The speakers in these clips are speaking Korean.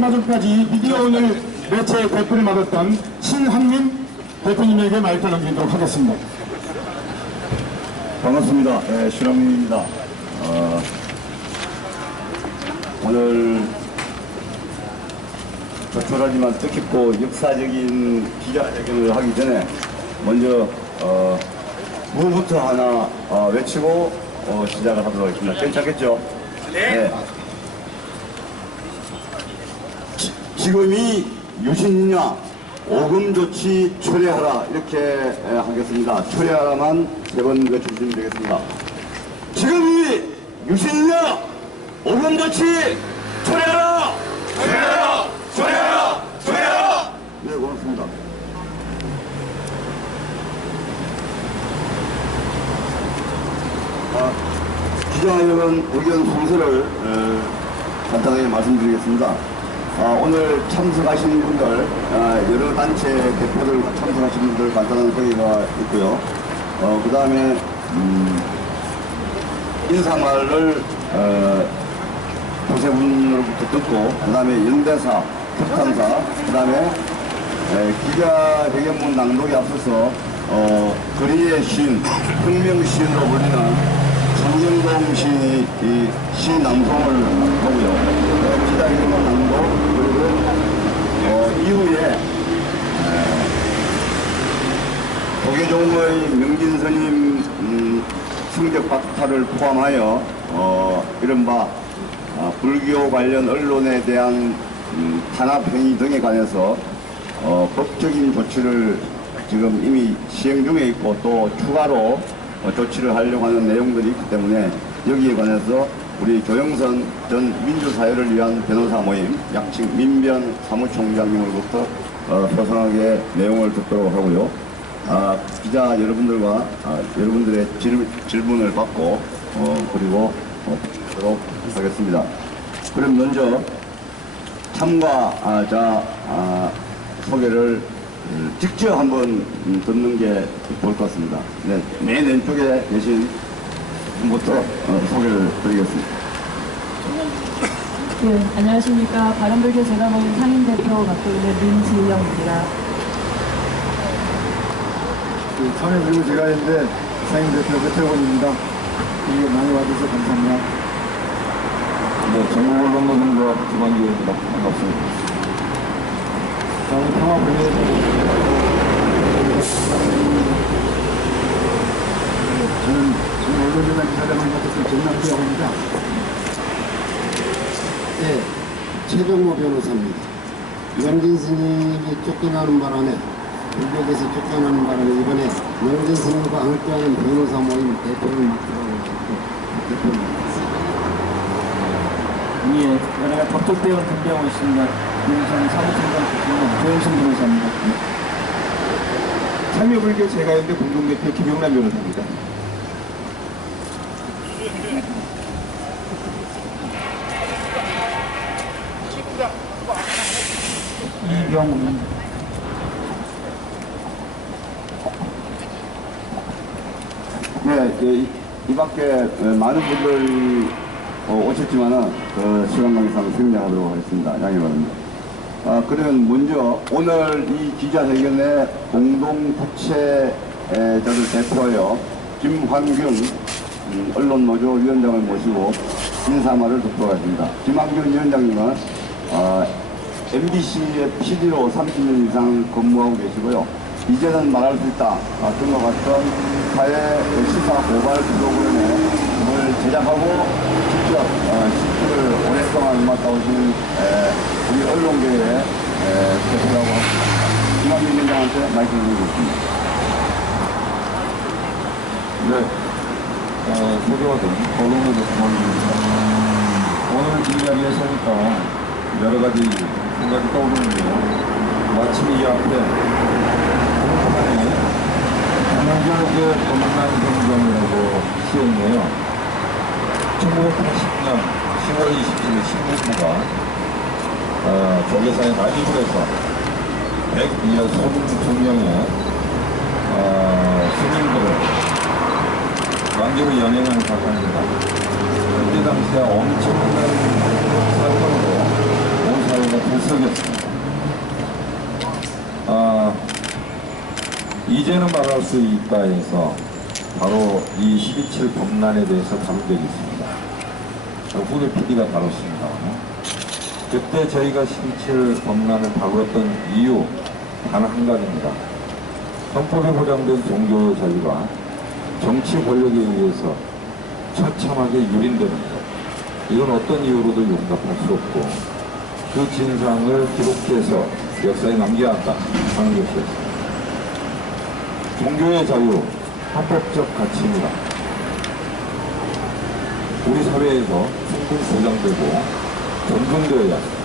얼마 전까지 미디어오늘 매체 대표를 맡았던 신한민 대표님에게 마이크를 넘기도록 하겠습니다. 반갑습니다. 네, 신한민입니다. 오늘 조촐하지만 뜻깊고 역사적인 기자회견을 하기 전에 먼저 무부터 하나 외치고 시작을 하도록 하겠습니다. 괜찮겠죠? 네. 지금이 유신이냐 오금조치 철회하라 이렇게 하겠습니다. 철회하라만 3번 외쳐주시면 되겠습니다. 지금이 유신이냐 오금조치 철회하라! 철회하라! 철회하라! 철회하라! 네, 고맙습니다. 기자회견 의견 순서를 간단하게 말씀드리겠습니다. 오늘 참석하신 분들, 여러 단체 대표들 참석하신 분들 간단한 소개가 있고요. 그 다음에 인사말을 두세 분으로부터 듣고, 그 다음에 연대사, 특탐사, 그 다음에 기자회견문 낭독에 앞서서 거리의 시인, 혁명 시인으로 불리는 장경동 시인이 시 낭송을 하고요. 기자회견문 낭독, 그리고 이후에 도계종의 명진스님 성적 박탈을 포함하여 이른바 불교 관련 언론에 대한 탄압행위 등에 관해서 법적인 조치를 지금 이미 시행 중에 있고 또 추가로 조치를 하려고 하는 내용들이 있기 때문에 여기에 관해서 우리 조영선 전 민주사회를 위한 변호사 모임 약칭 민변 사무총장님으로부터 소상하게 내용을 듣도록 하고요. 기자 여러분들과 여러분들의 질문을 받고 그리고 하도록 하겠습니다. 그럼 먼저 참가자 소개를 직접 한번 듣는 게 좋을 것 같습니다. 네, 맨 왼쪽에 계신 분부터 소개를 드리겠습니다. 네, 안녕하십니까. 바른불교 제자모임 상임대표 맡고 있는 민지영입니다. 상임대표 제가인데 상임대표 배태원입니다. 이게 많이 와주셔서 감사합니다. 네, 전국 언론노동조합 김한규입니다. 반갑습니다. 저는 평화불교에서 저는 언론재단 기사장을 맡았던 정남기라고 합니다. 네, 최종모 변호사입니다. 명진 스님이 쫓겨나는 바람에 불교에서 쫓겨나는 바람에 이번에 명진 스님과 함께하는 변호사 모임 대표를 맡으라고 대표를 예, 여러 법적대응을 준비하고 있습니다. 변호사는 사무총장 조영선 변호사입니다. 참여불교 제가인대 공동대표 김용남 변호사입니다. 이병훈. 네, 이 밖에 많은 분들이 오셨지만은 시간 관계상 생략하도록 하겠습니다. 양해 바랍니다. 그러면 먼저 오늘 이 기자회견의 공동 부채자를 대표하여 김환경 언론노조 위원장을 모시고 인사말을 듣도록 하겠습니다. 김환경 위원장님은 MBC의 PD로 30년 이상 근무하고 계시고요. 이제는 말할 수 있다 등과 같은 사회 시사 고발 프로그램을 제작하고 직접 실질을 오랫동안 맡아오신 우리 언론계의 대표라고 합니다. 김한민 위원장한테 마이크를 드리겠습니다. 네, 소개받은 언론노조 김한민입니다. 오늘 이 자리에 서니까 여러 가지 생각이 떠오르는데요. 마침 이 앞에 공판에 강원교육의 법문안경전이라고 시행해요. 1980년 10월 27일 신문부가 조계사의 나지불에서 102명의 스님들을 왕족의 연행하는 사건입니다. 그때 당시에 엄청난 사건으로 온 사회가 서겠습니다. 이제는 말할 수 있다 해서 바로 이 12.7 범란에 대해서 다룬 적이 있습니다. 후대 PD가 다뤘습니다. 그때 저희가 12.7 범란을 다뤘던 이유 단 한 가지입니다. 헌법에 보장된 종교 자유가 정치 권력에 의해서 처참하게 유린되는 것. 이건 어떤 이유로도 용납할 수 없고 그 진상을 기록해서 역사에 남겨야 한다 하는 것이었습니다. 종교의 자유, 헌법적 가치입니다. 우리 사회에서 충분히 보장되고 존중되어야 합니다.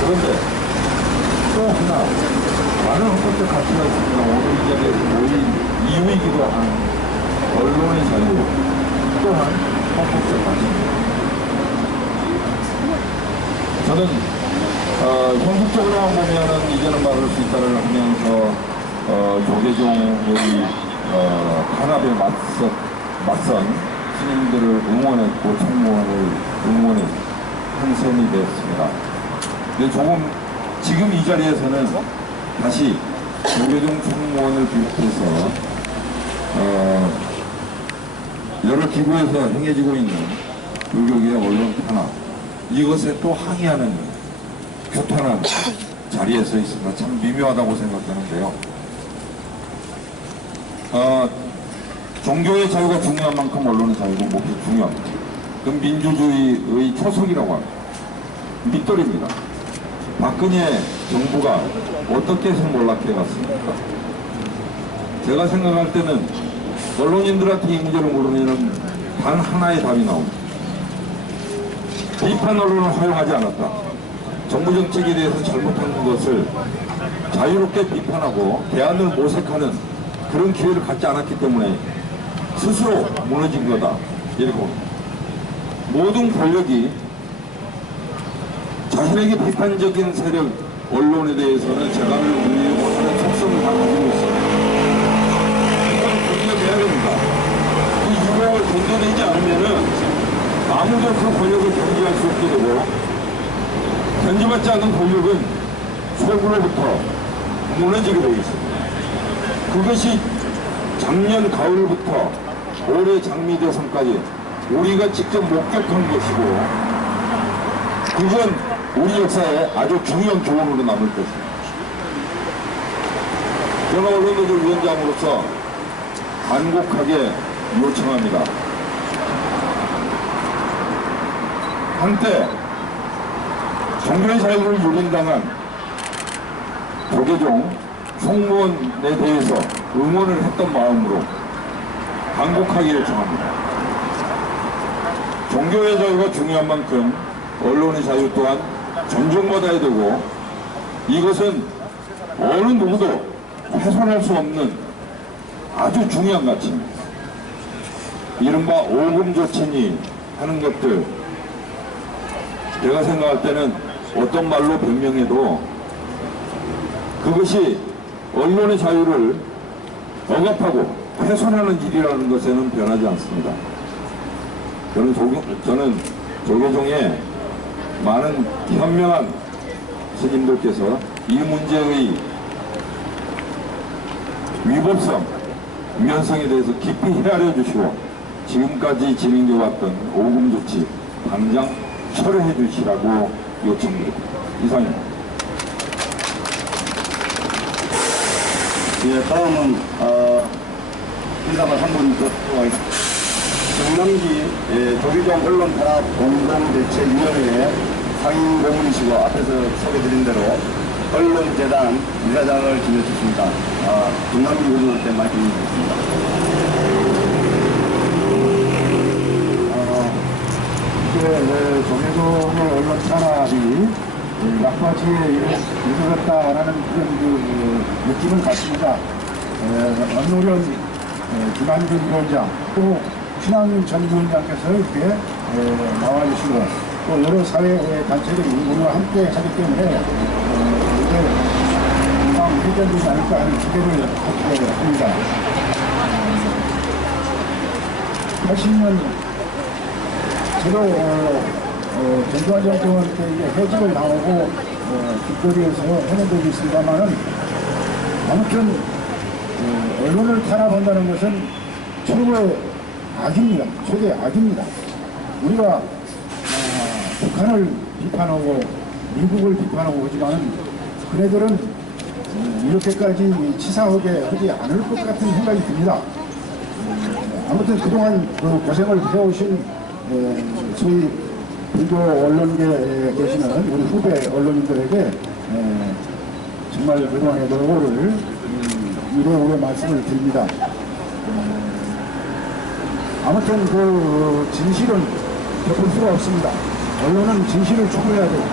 그런데 또 하나 많은 헌법적 가치가 있습니다. 오늘 이 자리에 모인 이유이기도 한 언론의 자유 또한 헌법적 가치입니다. 저는 형식적으로만 보면은 이제는 말할 수 있다를 하면서 조계종의 탄압에 맞선 스님들을 응원했고 청무원을 응원해 한 셈이 되었습니다. 근데 조금 지금 이 자리에서는 다시 조계종 청무원을 비롯해서 여러 기구에서 행해지고 있는 불교계의 언론 탄압 이것에 또 항의하는 교탄한 자리에 서 있습니다. 참 미묘하다고 생각하는데요. 종교의 자유가 중요한 만큼 언론의 자유도 몹시 중요합니다. 그 민주주의의 초석이라고 합니다. 밑돌입니다. 박근혜 정부가 어떻게 해서 몰락해 갔습니까? 제가 생각할 때는 언론인들한테 이 문제를 물으면 단 하나의 답이 나옵니다. 비판 언론을 허용하지 않았다. 정부 정책에 대해서 잘못한 것을 자유롭게 비판하고 대안을 모색하는 그런 기회를 갖지 않았기 때문에 스스로 무너진 거다. 이렇게 봅니다. 모든 권력이 자신에게 비판적인 세력, 언론에 대해서는 재간을 누리고 하는 속성을 다 가지고 있습니다. 이건 견뎌내야 됩니다. 그 유혹을 견뎌내지 않으면은 아무도 그 권력을 견제할 수 없게 되고 견제받지 않는 권력은 속으로부터 무너지게 되어 있습니다. 그것이 작년 가을부터 올해 장미 대선까지 우리가 직접 목격한 것이고 그건 우리 역사에 아주 중요한 교훈으로 남을 것입니다. 저는 언론노조 위원장으로서 간곡하게 요청합니다. 한때 종교의 자유를 유린당한 조계종 총무원에 대해서 응원을 했던 마음으로 간곡하게 요청합니다. 종교의 자유가 중요한 만큼 언론의 자유 또한 존중받아야 되고 이것은 어느 누구도 훼손할 수 없는 아주 중요한 가치입니다. 이른바 오금조치니 하는 것들 제가 생각할 때는 어떤 말로 변명해도 그것이 언론의 자유를 억압하고 훼손하는 일이라는 것에는 변하지 않습니다. 저는 조계종의 많은 현명한 스님들께서 이 문제의 위법성, 위헌성에 대해서 깊이 헤아려 주시고 지금까지 진행되어 왔던 오금조치 당장 철회해 주시라고 요청드립니다. 이상입니다. 예, 다음은 인사말 한 분 더 하겠습니다. 정남기 조계종 언론탄압 공동대책위원회 상임 고문이시고 앞에서 소개드린 대로 언론재단 이사장을 지내주십니다. 정남기 의원한테 말씀드리겠습니다. 조계종의 언론 탄압이 막바지에 이르렀다라는 그런 느낌을 갖습니다. 언노련 김한준 위원장 또 신앙 전 위원장께서 이렇게 나와주시고 또 여러 사회 단체들이 우리와 함께 하기 때문에 이제 금방 해결되지 않을까 하는 기대를 갖게 합니다. 80년 주로 전두환 정권 때 이제 해직을 당하고 길거리에서 해내되고 있습니다만은 아무튼 언론을 탄압한다는 것은 최고의 악입니다. 최고의 악입니다. 우리가 북한을 비판하고 미국을 비판하고 하지만은 그네들은 이렇게까지 치사하게 하지 않을 것 같은 생각이 듭니다. 아무튼 그동안 그 고생을 해오신 소위 불교 언론계에 계시는 우리 후배 언론인들에게 정말 그동안의 노고를 위로의 말씀을 드립니다. 아무튼 그 진실은 덮을 수가 없습니다. 언론은 진실을 추구해야 되고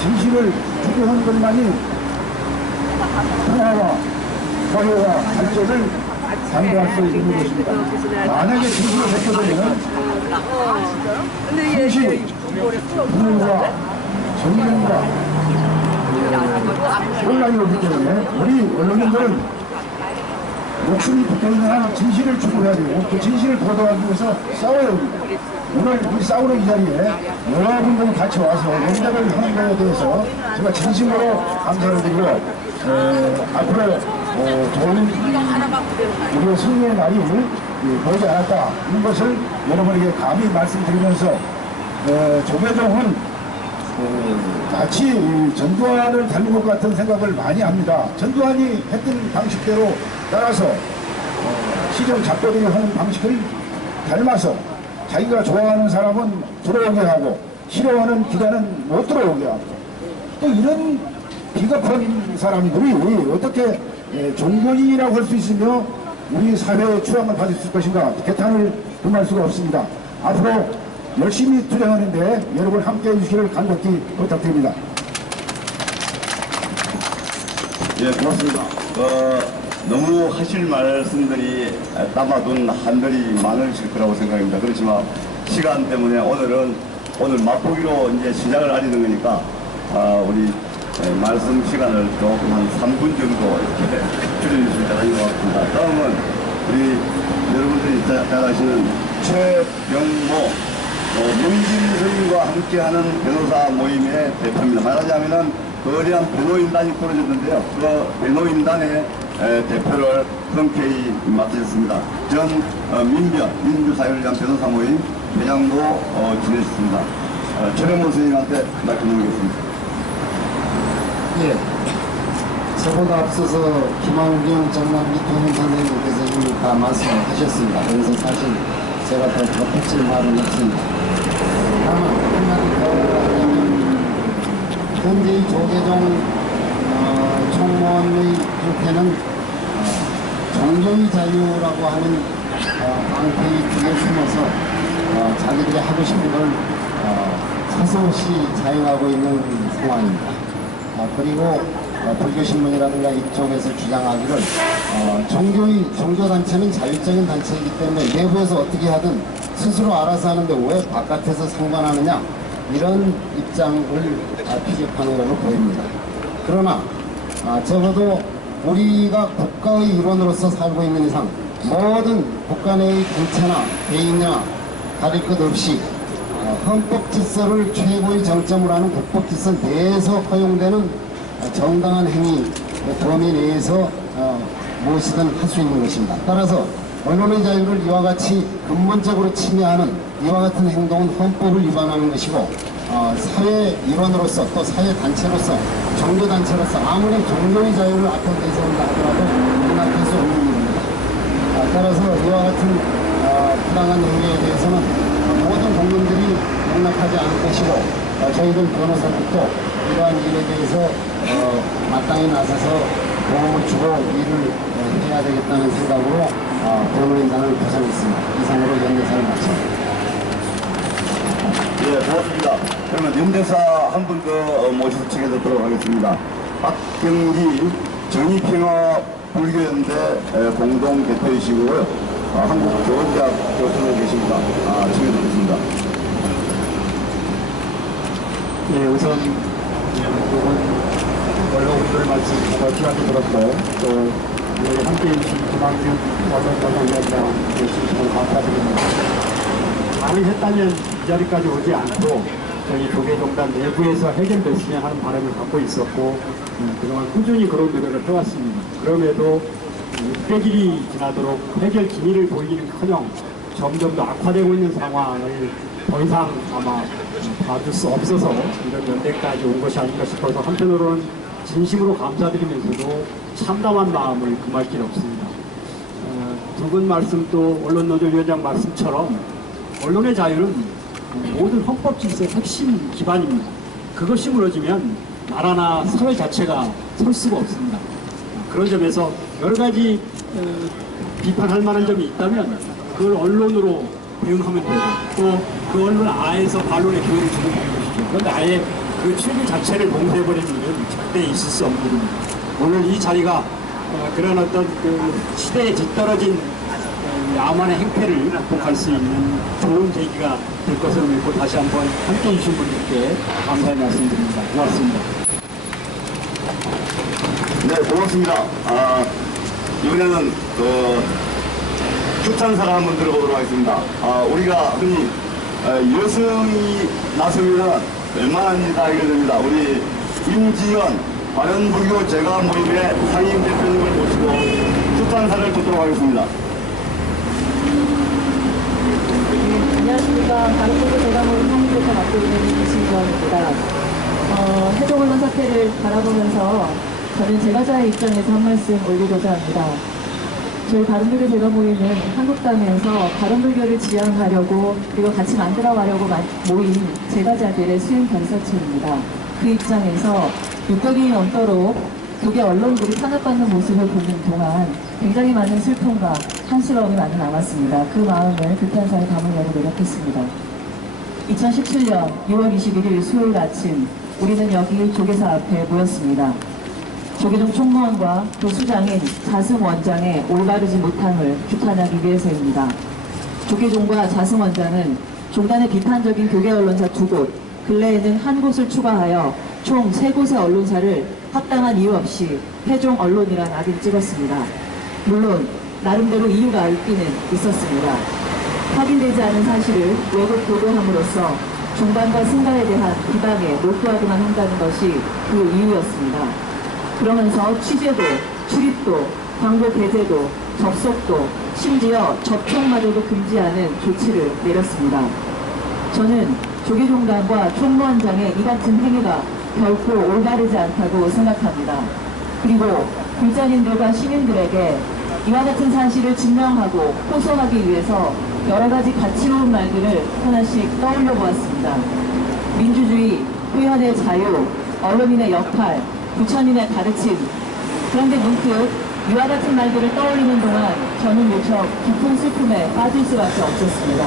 진실을 추구하는 것만이 평화와 화해와 발전을 담보할 수 있는 것입니다. 만약에 진실을 밝혀버리면 진실, 분열과 전쟁과 혼란이 오기 때문에 우리 언론인들은 목숨이 붙어있는 한 진실을 추구해야 되고 그 진실을 보도하기 위해서 싸워야 합니다. 오늘 우리 싸우는 이 자리에 여러분들이 같이 와서 연대를 하는 것에 대해서 제가 진심으로 감사를 드리고 앞으로 좋은 우리의 승리의 날이 보이지 않았다 이런 것을 여러분에게 감히 말씀드리면서 조계종은 마치 전두환을 닮은 것 같은 생각을 많이 합니다. 전두환이 했던 방식대로 따라서 시정 작가들이 하는 방식을 닮아서 자기가 좋아하는 사람은 들어오게 하고 싫어하는 기관은 못 들어오게 하고 또 이런 비겁한 사람들이 어떻게 종교인이라고 할 수 있으며 우리 사회의 추앙을 받을 수 있을 것인가 개탄을 금할 수가 없습니다. 앞으로 열심히 투쟁하는데 여러분 함께 해주시기를 간곡히 부탁드립니다. 예, 고맙습니다. 너무 하실 말씀들이 담아둔 한들이 많으실 거라고 생각합니다. 그렇지만 시간 때문에 오늘 맛보기로 이제 시작을 하려는 거니까 우리 말씀 시간을 조금 한 3분 정도 이렇게 줄여주시면 잘할 것 같습니다. 다음은 우리 여러분들이 잘 아시는 최병모 문진선과 함께하는 변호사 모임의 대표입니다. 말하자면은 거대한 변호인단이 꾸려졌는데요. 그 변호인단의 대표를 흔쾌히 맡으셨습니다. 전 민주사회를 위한 변호사 모임 회장도 지내셨습니다. 최병모 선생님한테 말씀드리겠습니다. 예. 저보다 앞서서 김한경 정남 이통훈 선생님께서 이미 다 말씀을 하셨습니다. 그래서 사실 제가 더 덧붙일 말은 없습니다. 다만 한마디 더 하자면 현재 이 조계종 총무원의 형태는 종교의 자유라고 하는 앙패의 뒤에 숨어서 자기들이 하고 싶은 걸 사소시 자행하고 있는 상황입니다. 그리고 불교신문이라든가 이쪽에서 주장하기를 종교단체는 자율적인 단체이기 때문에 내부에서 어떻게 하든 스스로 알아서 하는데 왜 바깥에서 상관하느냐 이런 입장을 피력하는 걸로 보입니다. 그러나 적어도 우리가 국가의 일원으로서 살고 있는 이상 모든 국가 내의 단체나 개인이나 가릴 것 없이 헌법 질서를 최고의 정점으로 하는 국법 질서 내에서 허용되는 정당한 행위 범위 내에서 무엇이든 할 수 있는 것입니다. 따라서 언론의 자유를 이와 같이 근본적으로 침해하는 이와 같은 행동은 헌법을 위반하는 것이고 사회 일원으로서 또 사회 단체로서 종교단체로서 아무리 종교의 자유를 앞에 내세운다 하더라도 용납할 수 없는 일입니다. 따라서 이와 같은 부당한 행위에 대해서는 모든 국민들이 용납하지 않을 것이고 저희들 변호사들도 이러한 일에 대해서 마땅히 나서서 도움을 주고 일을 해야 되겠다는 생각으로 변호인단을 구성했습니다. 이상으로 연대사를 마칩니다. 예, 고맙습니다. 그러면 연대사 한 분 더 모셔서 책에 듣도록 하겠습니다. 박경기 정의평화 불교연대 공동 대표이시고요. 한국교원대학 교수로 계십니다. 책에 듣겠습니다. 예, 우선 이번 언론들 말씀 기하게 들었고 또 우리 함께해 주신 김한균 언론위원장 진심으로 감사드립니다. 말을 했다면 이 자리까지 오지 않고 저희 조계종단 내부에서 해결됐으면 하는 바람을 갖고 있었고 그동안 꾸준히 그런 노력을 해왔습니다. 그럼에도 600일이 지나도록 해결 기미를 보이기는커녕 점점 더 악화되고 있는 상황을 더 이상 아마 봐줄 수 없어서 이런 연대까지 온 것이 아닌가 싶어서 한편으로는 진심으로 감사드리면서도 참담한 마음을 금할 길 없습니다. 두 분 말씀 또 언론노조위원장 말씀처럼 언론의 자유는 모든 헌법 질서의 핵심 기반입니다. 그것이 무너지면 나라나 사회 자체가 설 수가 없습니다. 그런 점에서 여러 가지 비판할 만한 점이 있다면 그걸 언론으로 대응하면 되고 또 그 언론 안에서 반론의 기회를 주는 것이죠. 그런데 아예 그 체계 자체를 봉쇄해버리는 일은 절대 있을 수 없는 일입니다. 오늘 이 자리가 그런 어떤 그 시대에 뒤떨어진 야만의 행태를 극복할 수 있는 좋은 계기가 될 것으로 믿고 다시 한번 함께해 주신 분들께 감사의 말씀드립니다. 고맙습니다. 네, 고맙습니다. 이번에는 추천사를 한번 들어보도록 하겠습니다. 우리가 흔히 여성이 나서면 웬만합니다 이렇게 됩니다. 우리 임지연 바른불교 제가 모임의 상임 대표님을 모시고 추천사를 듣도록 하겠습니다. 안녕하십니까. 바른불교 제가모임 상임대표 맡고 있는 임지연입니다. 해종 언론 사태를 바라보면서 저는 제가자의 입장에서 한 말씀 올리고자 합니다. 저희 바른불교 제가모임은 한국당에서 바른불교를 지향하려고 그리고 같이 만들어가려고 모인 제가자들의 수행 결사체입니다. 그 입장에서 600일이 넘도록 조계 언론들이 탄압받는 모습을 보는 동안 굉장히 많은 슬픔과 한스러움이 많이 남았습니다. 그 마음을 불편사에 담으려고 노력했습니다. 2017년 6월 21일 수요일 아침 우리는 여기 조계사 앞에 모였습니다. 조계종 총무원과 또 수장인 자승 원장의 올바르지 못함을 규탄하기 위해서입니다. 조계종과 자승 원장은 종단의 비판적인 교계 언론사 2곳, 근래에는 한 곳을 추가하여 총 3곳의 언론사를 합당한 이유 없이 해종 언론이란 악을 찍었습니다. 물론 나름대로 이유가 있기는 있었습니다. 확인되지 않은 사실을 왜곡 보도함으로써 종단과 승가에 대한 비방에 몰두하고만 한다는 것이 그 이유였습니다. 그러면서 취재도, 출입도, 광고 배제도, 접속도, 심지어 접촉마저도 금지하는 조치를 내렸습니다. 저는 조계종단과 총무원장의 이 같은 행위가 결코 올바르지 않다고 생각합니다. 그리고 불자님들과 시민들에게 이와 같은 사실을 증명하고 호소하기 위해서 여러 가지 가치로운 말들을 하나씩 떠올려 보았습니다. 민주주의, 표현의 자유, 언론인의 역할, 부처님의 가르침. 그런데 문득 이와 같은 말들을 떠올리는 동안 저는 무척 깊은 슬픔에 빠질 수밖에 없었습니다.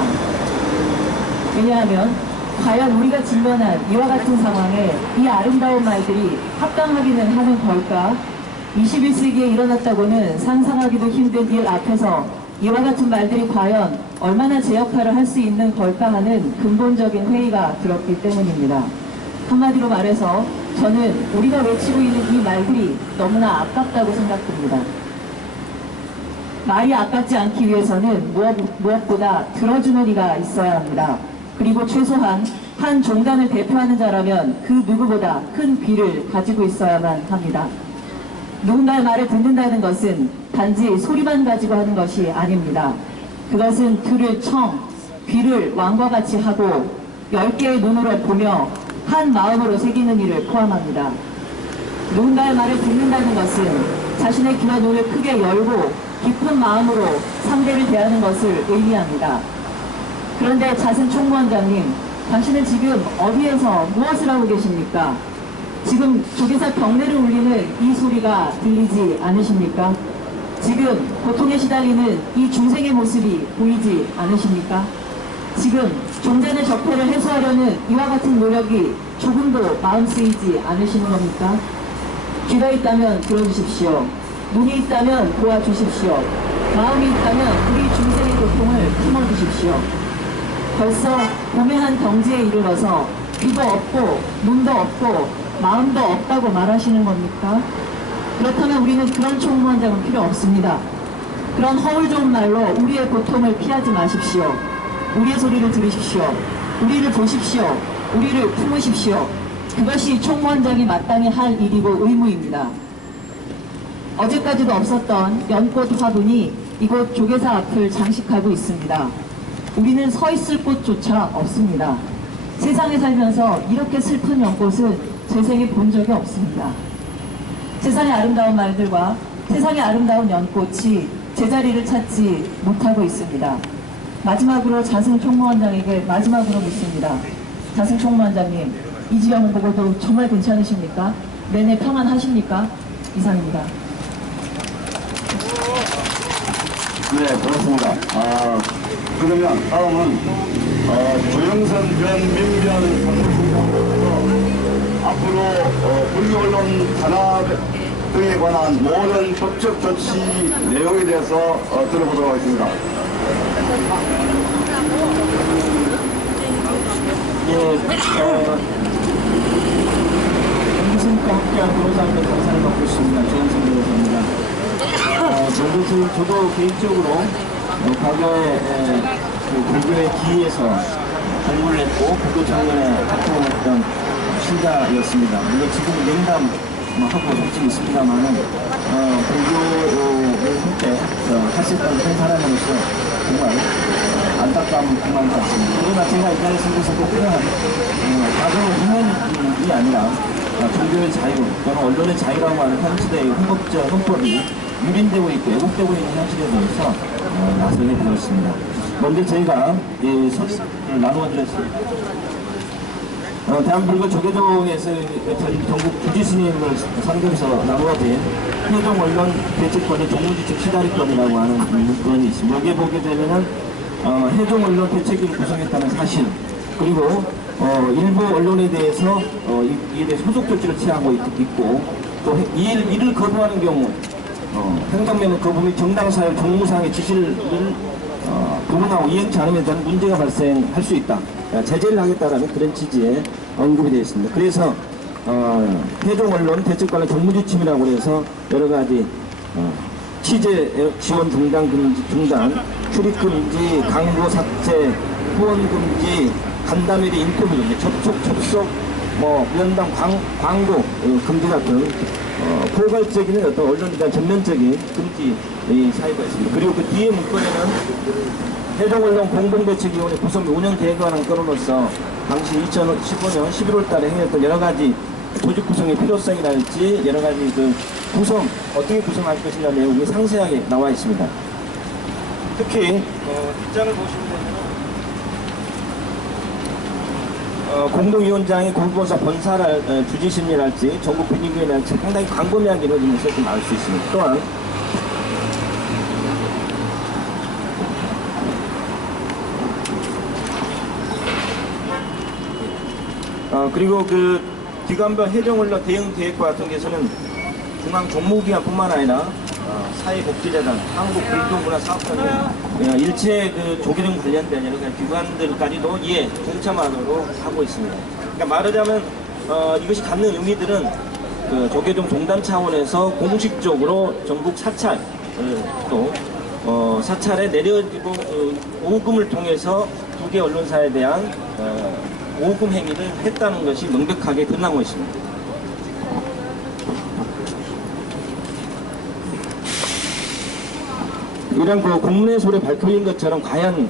왜냐하면 과연 우리가 직면한 이와 같은 상황에 이 아름다운 말들이 합당하기는 하는 걸까? 21세기에 일어났다고는 상상하기도 힘든 일 앞에서 이와 같은 말들이 과연 얼마나 제 역할을 할 수 있는 걸까 하는 근본적인 회의가 들었기 때문입니다. 한마디로 말해서 저는 우리가 외치고 있는 이 말들이 너무나 아깝다고 생각됩니다. 말이 아깝지 않기 위해서는 무엇보다 들어주는 이가 있어야 합니다. 그리고 최소한 한 종단을 대표하는 자라면 그 누구보다 큰 귀를 가지고 있어야만 합니다. 누군가의 말을 듣는다는 것은 단지 소리만 가지고 하는 것이 아닙니다. 그것은 들을 청, 귀를 왕과 같이 하고 10개의 눈으로 보며 한 마음으로 새기는 일을 포함합니다. 누군가의 말을 듣는다는 것은 자신의 귀와 눈을 크게 열고 깊은 마음으로 상대를 대하는 것을 의미합니다. 그런데 자승 총무원장님, 당신은 지금 어디에서 무엇을 하고 계십니까? 지금 조계사 경례를 울리는 이 소리가 들리지 않으십니까? 지금 고통에 시달리는 이 중생의 모습이 보이지 않으십니까? 지금 종전의 적폐를 해소하려는 이와 같은 노력이 조금도 마음 쓰이지 않으시는 겁니까? 귀가 있다면 들어주십시오. 눈이 있다면 도와주십시오. 마음이 있다면 우리 중생의 고통을 품어주십시오. 벌써 고매한 경지에 이르러서 귀도 없고 눈도 없고 마음도 없다고 말하시는 겁니까? 그렇다면 우리는 그런 총무원장은 필요 없습니다. 그런 허울 좋은 말로 우리의 고통을 피하지 마십시오. 우리의 소리를 들으십시오. 우리를 보십시오. 우리를 품으십시오. 그것이 총무원장이 마땅히 할 일이고 의무입니다. 어제까지도 없었던 연꽃 화분이 이곳 조계사 앞을 장식하고 있습니다. 우리는 서 있을 곳조차 없습니다. 세상에 살면서 이렇게 슬픈 연꽃은 제 생에 본 적이 없습니다. 세상의 아름다운 말들과 세상의 아름다운 연꽃이 제자리를 찾지 못하고 있습니다. 마지막으로 자승 총무원장에게 마지막으로 묻습니다. 자승 총무원장님, 이지영 보고도 정말 괜찮으십니까? 내내 평안하십니까? 이상입니다. 네, 그렇습니다. 그러면 다음은 조영선 전 민변 사무총장으로서 앞으로 불교 언론 탄압 등에 관한 모든 법적 조치 내용에 대해서 들어보도록 하겠습니다. 정부선과 함께한 변호사님의 감사를 받고 있습니다. 조영선 변호사입니다. 저도 개인적으로 과거에 불교에 기이해서 공부를 했고 불교 청년에 활동했던 신자였습니다. 물론 지금 냉담하고 솔직히 있습니다만은 불교를 한때 했었던 한 사람으로서 정말 안타까움이 그만하지 않습니다. 그러나 제가 이 자리에 서서 그냥 과거의 human이 아니라 종교의 자유 또는 언론의 자유라고 하는 현 시대의 헌법이 유린되고 있고 왜곡되고 있는 현실에 대해서 나서게 되었습니다. 먼저 저희가 서술을 나누어 드렸습니다. 대한불교 조계종에서 전국 주지스님을 상대해서 나누어진 회종 언론 대책권의 종무지책 시다리권이라고 하는 문건이 있습니다. 여기에 보게 되면은 회종 언론 대책위를 구성했다는 사실, 그리고 일부 언론에 대해서 이에 대해 소속 조치를 취하고 있고, 또 이를 거부하는 경우 행정명령 거부 및 정당사회 종무상의 지시를 부응하고 이행치 않으면 저는 문제가 발생할 수 있다. 제재를 하겠다라는 그런 취지에 언급이 되어 있습니다. 그래서 회종 언론 대책관의 종무지침이라고 해서 여러 가지 취재 지원 중단, 출입 금지, 광고 삭제, 후원 금지, 간담회 인터뷰 금지, 접속, 면담, 광고 금지 같은 포괄적인 어떤 언론에 대한 전면적인 금지 사유가 있습니다. 그리고 그 뒤에 문건에는 회종언론 공동대책위원회 구성 운영 계획안을 끌어놓아서 당시 2015년 11월 달에 행했던 여러 가지 조직 구성의 필요성이랄지 여러 가지 그 구성, 어떻게 구성할 것이냐 내용이 상세하게 나와 있습니다. 특히 입장을 보시면 공동위원장의 공보사 본사를 주지심이랄지 전국 분위기랄지 상당히 광범위하게 이루어지면서 좀 알 수 있습니다. 또한 그리고 그 기관별 회종언론 대응 계획과 같은 경우에는 중앙종무기관뿐만 아니라 사회복지재단, 한국불교문화사업단 일체 그 조계종 관련된 여러 가지 기관들까지도 이에 동참하도록 하고 있습니다. 그러니까 말하자면 이것이 갖는 의미들은 그 조계종 종단 차원에서 공식적으로 전국 사찰 또 사찰에 내려지고 오금을 통해서 두 개 언론사에 대한 오금 행위를 했다는 것이 명백하게 드러나고 있습니다. 이런 그 공문에서로 밝혀진 것처럼 과연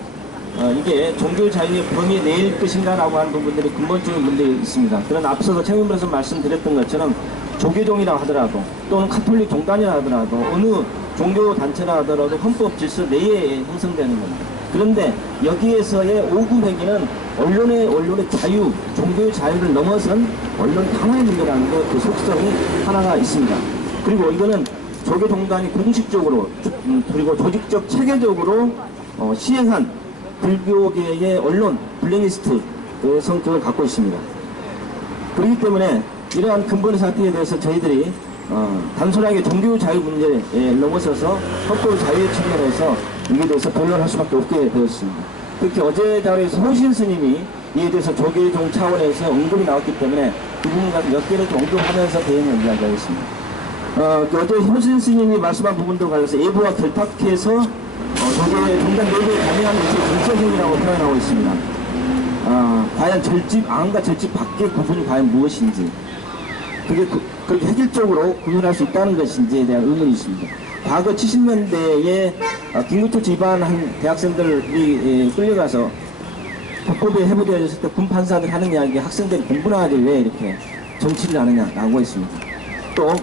이게 종교 자유의 범위에 내일 것인가라고 하는 부분들이 근본적인 문제가 있습니다. 그러나 앞서서 최민변에서 말씀드렸던 것처럼 조계종이라 하더라도 또는 카톨릭 종단이라 하더라도 어느 종교 단체라 하더라도 헌법 질서 내에 형성되는 겁니다. 그런데 여기에서의 오금 행위는 언론의 자유, 종교의 자유를 넘어선 언론 탄압의 문제라는 그 속성이 하나가 있습니다. 그리고 이거는 조계종단이 공식적으로 그리고 조직적 체계적으로 시행한 불교계의 언론 블랙리스트 성격을 갖고 있습니다. 그렇기 때문에 이러한 근본의 사태에 대해서 저희들이 단순하게 종교 자유 문제에 넘어서서 헌법 자유에 측면에서 이에 대해서 변론할 수밖에 없게 되었습니다. 특히 어제 자리에서 호신 스님이 이에 대해서 조계종 차원에서 언급이 나왔기 때문에 그 부분 같은 몇 개를 좀 언급하면서 대응을 이야기하겠습니다. 어제 호신 스님이 말씀한 부분도 관련해서 예부와 결탁해서 조계 종단 내부에 관여하는 것이 정책행위라고 표현하고 있습니다. 과연 앙과 절집 밖의 구분이 과연 무엇인지, 그게 그렇게 획일적으로 구분할 수 있다는 것인지에 대한 의문이 있습니다. 과거 70년대에 긴급조치 위반한 대학생들이 끌려가서 법법에 해부되어졌을 때 군 판사들 하는 이야기, 학생들이 공부나 하지 왜 이렇게 정치를 하느냐라고 했습니다. 또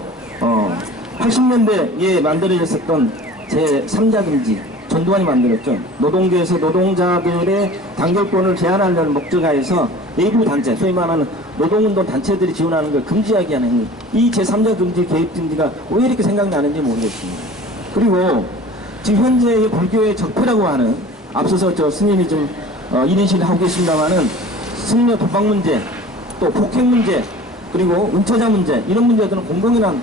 80년대에 만들어졌었던 제3자 금지, 전두환이 만들었죠. 노동계에서 노동자들의 단결권을 제한하려는 목적하에서 내부 단체, 소위 말하는 노동운동 단체들이 지원하는 걸 금지하게 하는 행위, 이 제3자 금지 개입 금지가 왜 이렇게 생각나는지 모르겠습니다. 그리고 지금 현재의 불교의 적폐라고 하는, 앞서서 저 스님이 좀 이런 식으로 하고 계십니다만은 승려 도박 문제, 또 폭행 문제, 그리고 은처자 문제, 이런 문제들은 공공연한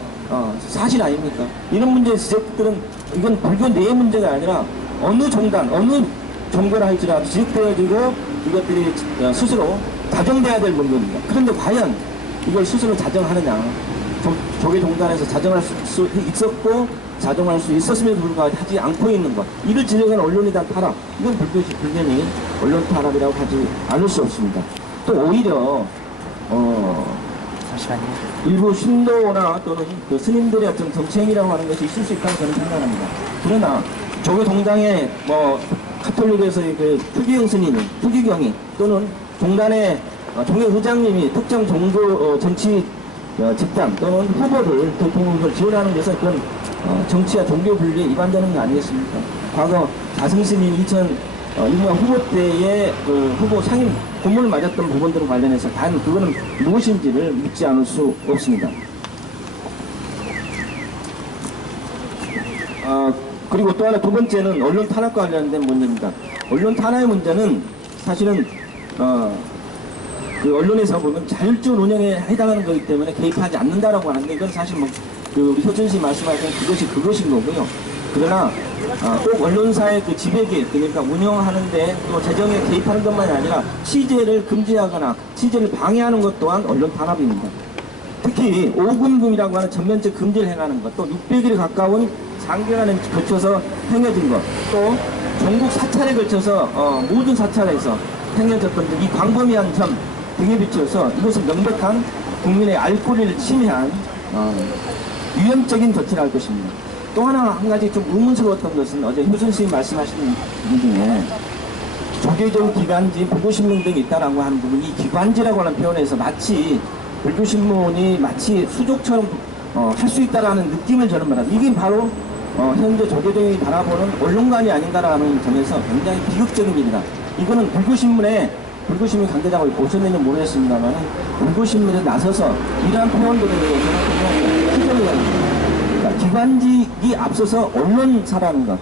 사실 아닙니까? 이런 문제의 지적들은 이건 불교 내의 문제가 아니라 어느 종단, 어느 종교라 할지라도 지적되어지고 이것들이 스스로 자정돼야 될 문제입니다. 그런데 과연 이걸 스스로 자정하느냐? 조계 종단에서 자정할 수 있었고 자정할 수 있었음에도 불구하고 하지 않고 있는 것, 이를 지적한 언론에 대한 타락, 이건 불교적인 언론 타락이라고 하지 않을 수 없습니다. 또 오히려 일부 신도나 또는 그 스님들의 어떤 정치행위라고 하는 것이 있을 수 있다고 저는 생각합니다. 그러나 조계 종당의 카톨릭에서의 그 투기경 스님, 투기경이 또는 종단의 종교 의장님이 특정 종교 정치 집단 또는 후보를 대통령을 지원하는 것은 그건 정치와 종교 분리에 위반되는 거 아니겠습니까? 과거 자승스님 2001년 후보 때의 그 후보 상임 고문을 맞았던 부분들과 관련해서 단 그거는 무엇인지를 묻지 않을 수 없습니다. 그리고 또 하나, 두 번째는 언론 탄압과 관련된 문제입니다. 언론 탄압의 문제는 사실은 그 언론에서 보면 자율적 운영에 해당하는 거기 때문에 개입하지 않는다라고 하는데, 이건 사실 우리 효준 씨 말씀하신 그것인 거고요. 그러나 꼭 언론사의 그 지배계, 그러니까 운영하는데 또 재정에 개입하는 것만이 아니라 취재를 금지하거나 취재를 방해하는 것 또한 언론 탄압입니다. 특히 5군금이라고 하는 전면적 금지를 행하는 것, 또 600일에 가까운 장기간에 걸쳐서 행해진 것, 또 전국 사찰에 걸쳐서 모든 사찰에서 행해졌던 이 광범위한 점 등에 비추어서 이것은 명백한 국민의 알 권리를 침해한 위헌적인 조치를 할 것입니다. 또 한 가지 좀 의문스러웠던 것은 어제 효준 선생님 말씀하신 분 중에 조계종 기관지 불교신문 등이 있다라고 하는 부분, 이 기관지라고 하는 표현에서 마치 불교신문이 마치 수족처럼 할 수 있다라는 느낌을 저는 말합니다. 이게 바로 현재 조계종이 바라보는 언론관이 아닌가라는 점에서 굉장히 비극적인 일이다. 이거는 불교신문 관계자가 보셨는지 모르겠습니다만 불교신문에 나서서 이러한 표현들에 대해서는 그냥 피정을 합니다. 그러니까 기관직이 앞서서 언론사라는 것,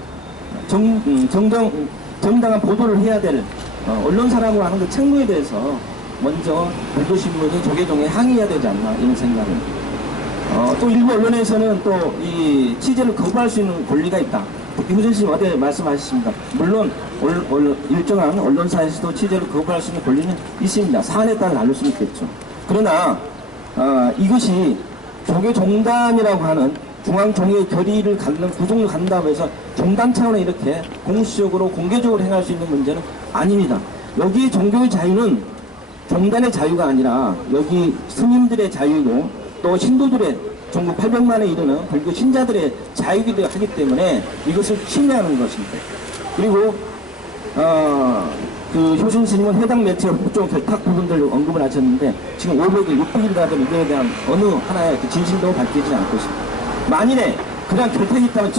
정당한 보도를 해야 될 언론사라고 하는 그 책무에 대해서 먼저 불교신문이 조계종에 항의해야 되지 않나, 이런 생각을. 또 일부 언론에서는 또 이 취재를 거부할 수 있는 권리가 있다. 특히 효준 씨 어제 말씀하셨습니다. 물론 일정한 언론사에서도 취재를 거부할 수 있는 권리는 있습니다. 사안에 따라 다를 수 있겠죠. 그러나 이것이 조계종단이라고 하는 중앙종의 결의를 갖는 구종을 갖는다고 해서 종단 차원에 이렇게 공식적으로 공개적으로 행할 수 있는 문제는 아닙니다. 여기 종교의 자유는 종단의 자유가 아니라 여기 스님들의 자유이고 또 신도들의 전국 800만에 이르는 불교 신자들의 자유이기도 하기 때문에 이것을 침해하는 것입니다. 그리고 그 효준 스님은 해당 매체의 법정 결탁 부분들을 언급을 하셨는데 지금 500일, 600일이라도 이거에 대한 어느 하나의 그 진실도 밝히지 않고 있습니다. 만일에 그런 결탁이 있다면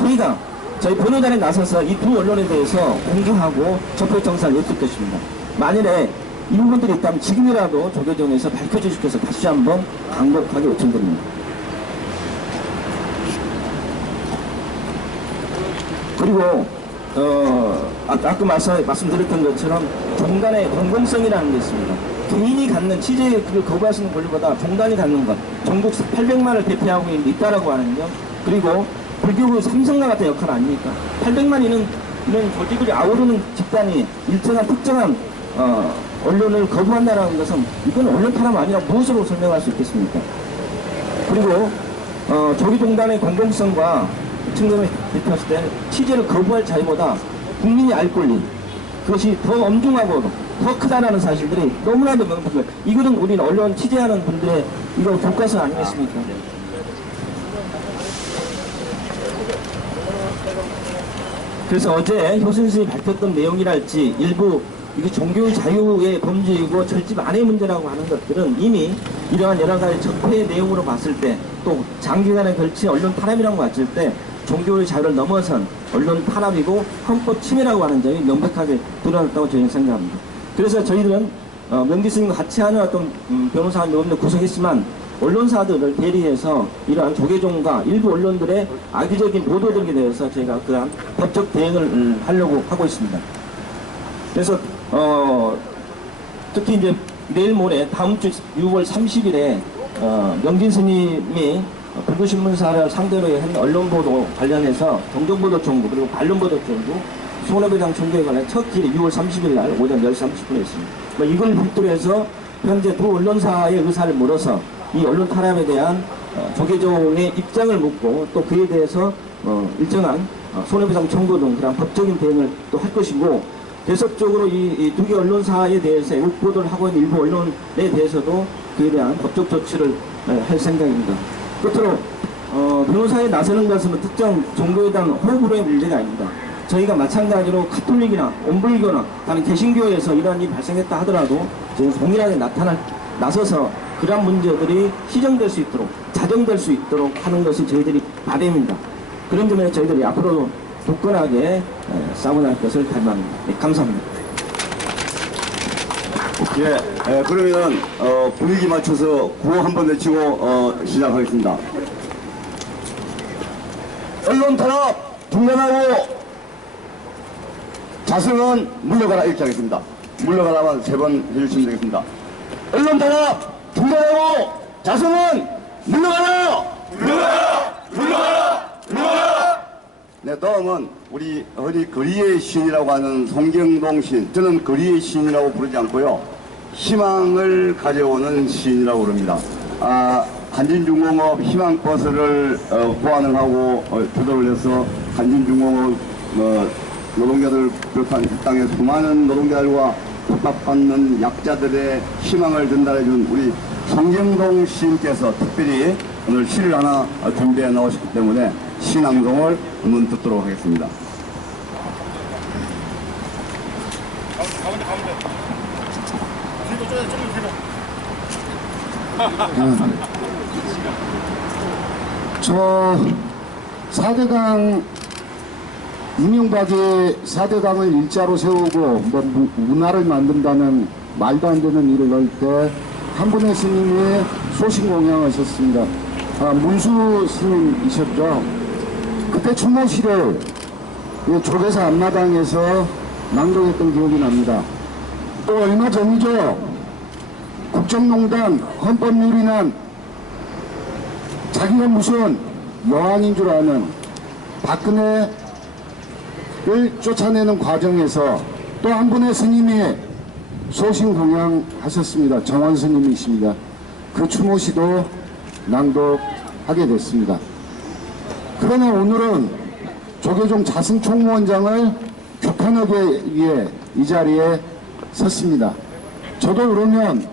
저희 변호단에 나서서 이 두 언론에 대해서 공개하고 적폐청사를 냈을 것입니다. 만일에 이 부분들이 있다면 지금이라도 조계종에서 밝혀주시켜서 다시 한번 강력하게 요청드립니다. 그리고 아까 말씀드렸던 것처럼 종단의 공공성이라는 게 있습니다. 개인이 갖는 취재를 거부할 수 있는 권리보다 종단이 갖는 것, 전국 800만을 대표하고 있다라고 하는 점, 그리고 불교의 삼성과 같은 역할 아닙니까? 800만 이런 조직을 아우르는 집단이 일정한 특정한 언론을 거부한다는 것은 이건 언론 탄압 아니라 무엇으로 설명할 수 있겠습니까? 그리고 조계종단의 공공성과 측면을 대표했을 때 취재를 거부할 자유보다 국민이 알 권리, 그것이 더 엄중하고 더 크다라는 사실들이 너무나도 명확해요. 이거는 우리는 언론 취재하는 분들의 이거 교과서 아니겠습니까? 그래서 어제 효순 선생님이 밝혔던 내용이랄지 일부 이게 종교 자유의 범죄이고 절집 안의 문제라고 하는 것들은 이미 이러한 여러 가지 적폐의 내용으로 봤을 때 또 장기간에 걸친 언론 탄압이라고 봤을 때 종교의 자유를 넘어선 언론 탄압이고 헌법 침해라고 하는 점이 명백하게 드러났다고 저희는 생각합니다. 그래서 저희들은 명기 스님과 같이 하는 어떤 변호사를 없는 구성했지만 언론사들을 대리해서 이러한 조계종과 일부 언론들의 악의적인 보도들에 대해서 저희가 그러한 법적 대응을 하려고 하고 있습니다. 그래서 특히 이제 내일 모레 다음 주 6월 30일에 명진 스님이 불구신문사를 상대로 한 언론보도 관련해서 정정보도 청구 그리고 반론보도 청구 손해배상 청구에 관한 첫 기일이 6월 30일 날 오전 10시 30분에 있습니다. 이걸 필두로 해서 현재 두 언론사의 의사를 물어서 이 언론 탄압에 대한 조계종의 입장을 묻고 또 그에 대해서 일정한 손해배상 청구 등 그런 법적인 대응을 또 할 것이고 계속적으로 이 두 개 언론사에 대해서 보도를 하고 있는 일부 언론에 대해서도 그에 대한 법적 조치를 할 생각입니다. 끝으로 변호사에 나서는 것은 특정 종교에 대한 호불호의 문제가 아닙니다. 저희가 마찬가지로 카톨릭이나 온불교나 다른 개신교에서 이러한 일이 발생했다 하더라도 저희는 동일하게 나서서 그러한 문제들이 시정될 수 있도록 자정될 수 있도록 하는 것이 저희들이 바람입니다. 그런 점에서 저희들이 앞으로도 굳건하게 싸워나갈 것을 다짐합니다. 네, 감사합니다. 예, 그러면은 분위기 맞춰서 구호 한번 외치고 시작하겠습니다. 언론 탄압 중단하고 자성은 물러가라 이렇게 하겠습니다. 물러가라만 3번 해주시면 되겠습니다. 언론 탄압 중단하고 자성은 물러가라! 물러가라! 물러가라! 물러가라! 네, 다음은 우리 어디 거리의 시인이라고 하는 송경동 시인. 저는 거리의 시인이라고 부르지 않고요. 희망을 가져오는 시인이라고 부릅니다. 한진중공업 희망버스를 보완을 하고 주도를 해서 한진중공업 노동자들 비롯한 이 땅의 수많은 노동자들과 협박받는 약자들의 희망을 전달해준 우리 송경동 시인께서 특별히 오늘 시를 하나 준비해 나오셨기 때문에 시낭송을 한번 듣도록 하겠습니다. 저 4대강 이명박이 4대강을 일자로 세우고 뭐 문화를 만든다는 말도 안 되는 일을 넣을 때 한 분의 스님이 소신공양하셨습니다. 문수 스님이셨죠. 그때 추모시를 조계사 앞마당에서 낭독했던 기억이 납니다. 또 얼마 전이죠. 국정농단 헌법유린한 자기가 무슨 여왕인 줄 아는 박근혜를 쫓아내는 과정에서 또 한 분의 스님이 소신공양하셨습니다. 정원 스님이십니다. 그 추모시도 낭독하게 됐습니다. 그러나 오늘은 조계종 자승총무원장을 규탄하기 위해 이 자리에 섰습니다. 저도 그러면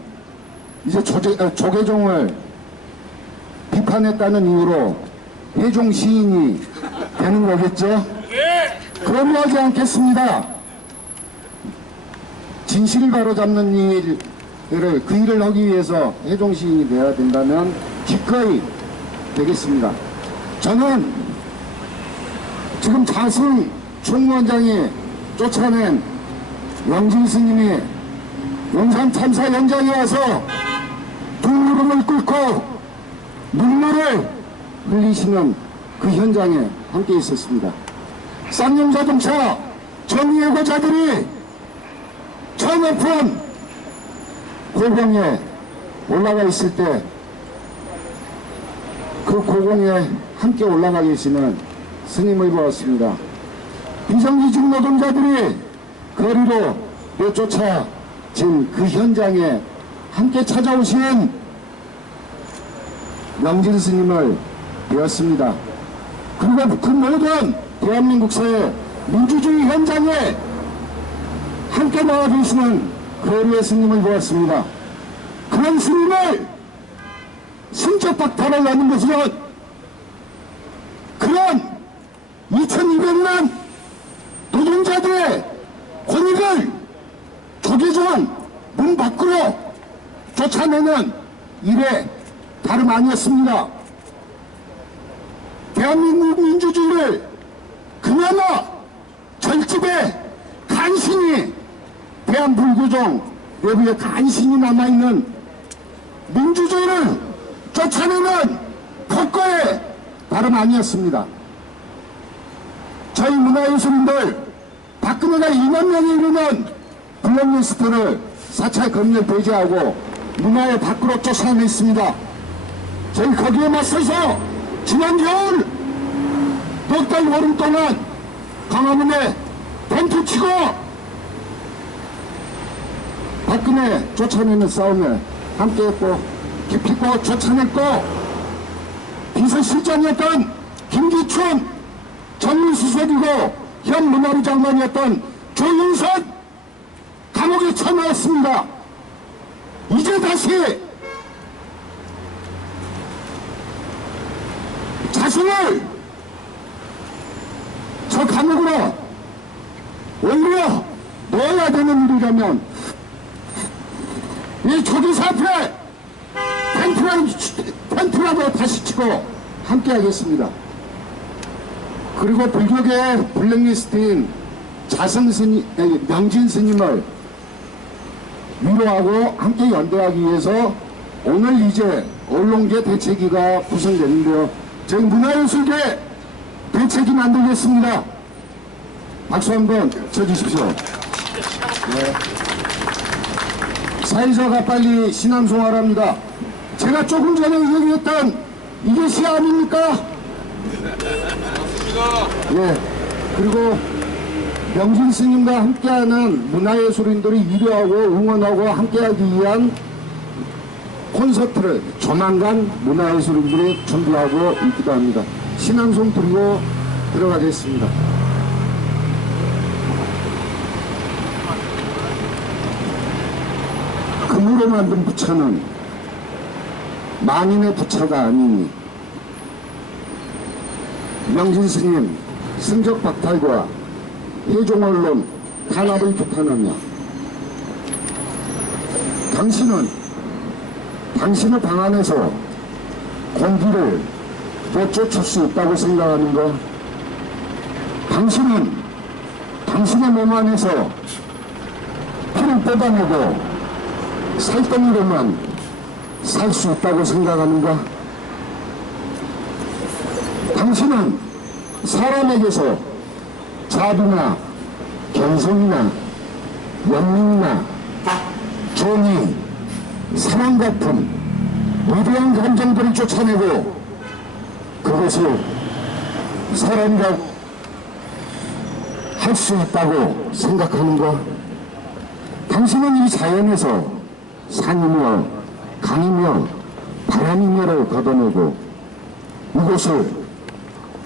이제 조계종을 비판했다는 이유로 회종 시인이 되는 거겠죠? 그러려하지 않겠습니다. 진실을 바로잡는 그 일을 하기 위해서 회종 시인이 되어야 된다면 기꺼이 되겠습니다. 저는 지금 자승 총무원장이 쫓아낸 영진 스님이 용산 참사 현장에 와서 두 무릎을 꿇고 눈물을 흘리시는 그 현장에 함께 있었습니다. 쌍용자동차 정의예고자들이 저 높은 고공에 올라가 있을 때 그 고공에 함께 올라가 계시는 스님을 보았습니다. 비정규직 노동자들이 거리로 내쫓아진 그 현장에 함께 찾아오신 명진 스님을 배웠습니다. 그리고 그 모든 대한민국 사회 민주주의 현장에 함께 나와 계시는 거리의 스님을 보았습니다. 그런 스님을 신적 박탈을 하는 것은 그런 2200만 노동자들의 권익을 조계종 문 밖으로 쫓아내는 일에 다름 아니었습니다. 대한민국 민주주의를 그나마 절집에 간신히 대한불교종 내부에 간신히 남아있는 민주주의를 쫓아내는 폭거에 다름 아니었습니다. 저희 문화예술인들 박근혜가 2만 명에 이르는 블랙리스트를 사찰 검열 배제하고 문화의 밖으로 쫓아냈습니다. 저희 거기에 맞서서 지난 겨울 넉 달 보름 동안 광화문에 텐트 치고 박근혜 쫓아내는 싸움에 함께했고 기피고 쫓아냈고 비서실장이었던 김기춘 전문수석이고 현 문화부 장관이었던 조윤선 감옥에 쳐넣었습니다. 이제 다시 자신을 저 감옥으로 오히려 넣어야 되는 일이라면 이 조기사 앞에 텐트라도 다시 치고 함께 하겠습니다. 그리고 불교계 블랙리스트인 자성 스님, 명진 스님을 위로하고 함께 연대하기 위해서 오늘 이제 언론계 대책위가 구성되는데요. 저희 문화예술계 대책위 만들겠습니다. 박수 한번 쳐주십시오. 네. 사회자가 빨리 신앙송화랍니다. 제가 조금 전에 얘기했던 이게 시 아닙니까? 예. 그리고 명진 스님과 함께하는 문화예술인들이 위로하고 응원하고 함께하기 위한 콘서트를 조만간 문화예술인들이 준비하고 있기도 합니다. 신앙송 드리고 들어가겠습니다. 금으로 만든 부처는 만인의 부처가 아니니 명진 스님 승적 박탈과 회종언론 탄압을 비판하며 당신은 당신의 방 안에서 공기를 못 쫓을 수 있다고 생각하는가? 당신은 당신의 몸 안에서 피를 뽑아내고 살덩이로만 살 수 있다고 생각하는가? 당신은 사람에게서 자비나 견성이나 연민이나 정의, 사랑 같은 위대한 감정들을 쫓아내고 그것을 사람이라고 할 수 있다고 생각하는가? 당신은 이 자연에서 산이며 강이며 바람이며를 걷어내고 이것을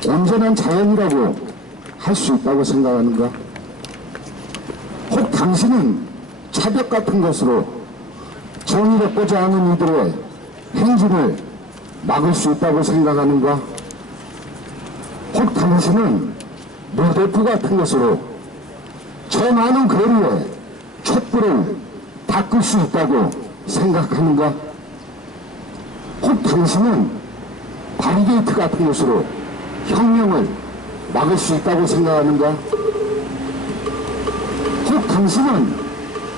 온전한 자연이라고 할 수 있다고 생각하는가? 혹 당신은 차벽 같은 것으로 정의롭고자 하는 이들의 행진을 막을 수 있다고 생각하는가? 혹 당신은 물대포 같은 것으로 저 많은 거리에 촛불을 닦을 수 있다고 생각하는가? 혹 당신은 바리게이트 같은 것으로 혁명을 막을 수 있다고 생각하는가? 혹 당신은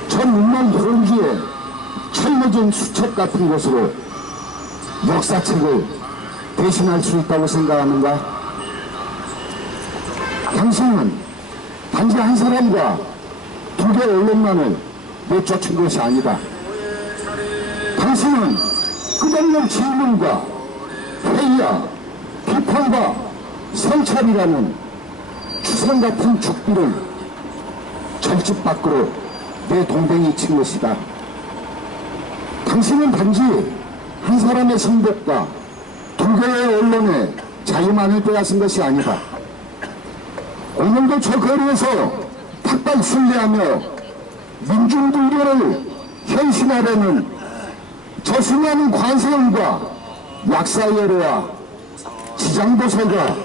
저 눈만 혈기에 철머진 수첩 같은 것으로 역사책을 대신할 수 있다고 생각하는가? 당신은 단지 한 사람과 두 개 언론만을 내쫓은 것이 아니다. 당신은 끝없는 질문과 회의와 비판과 성찰이라는 추상 같은 죽비를 절집 밖으로 내 동댕이 친 것이다. 당신은 단지 한 사람의 성벽과 두 개의 언론의 자유만을 빼앗은 것이 아니다. 오늘도 저 거리에서 탁발 순례하며 민중들을 현신하려는 저 수많은 관세음과 약사열애와 지장보살과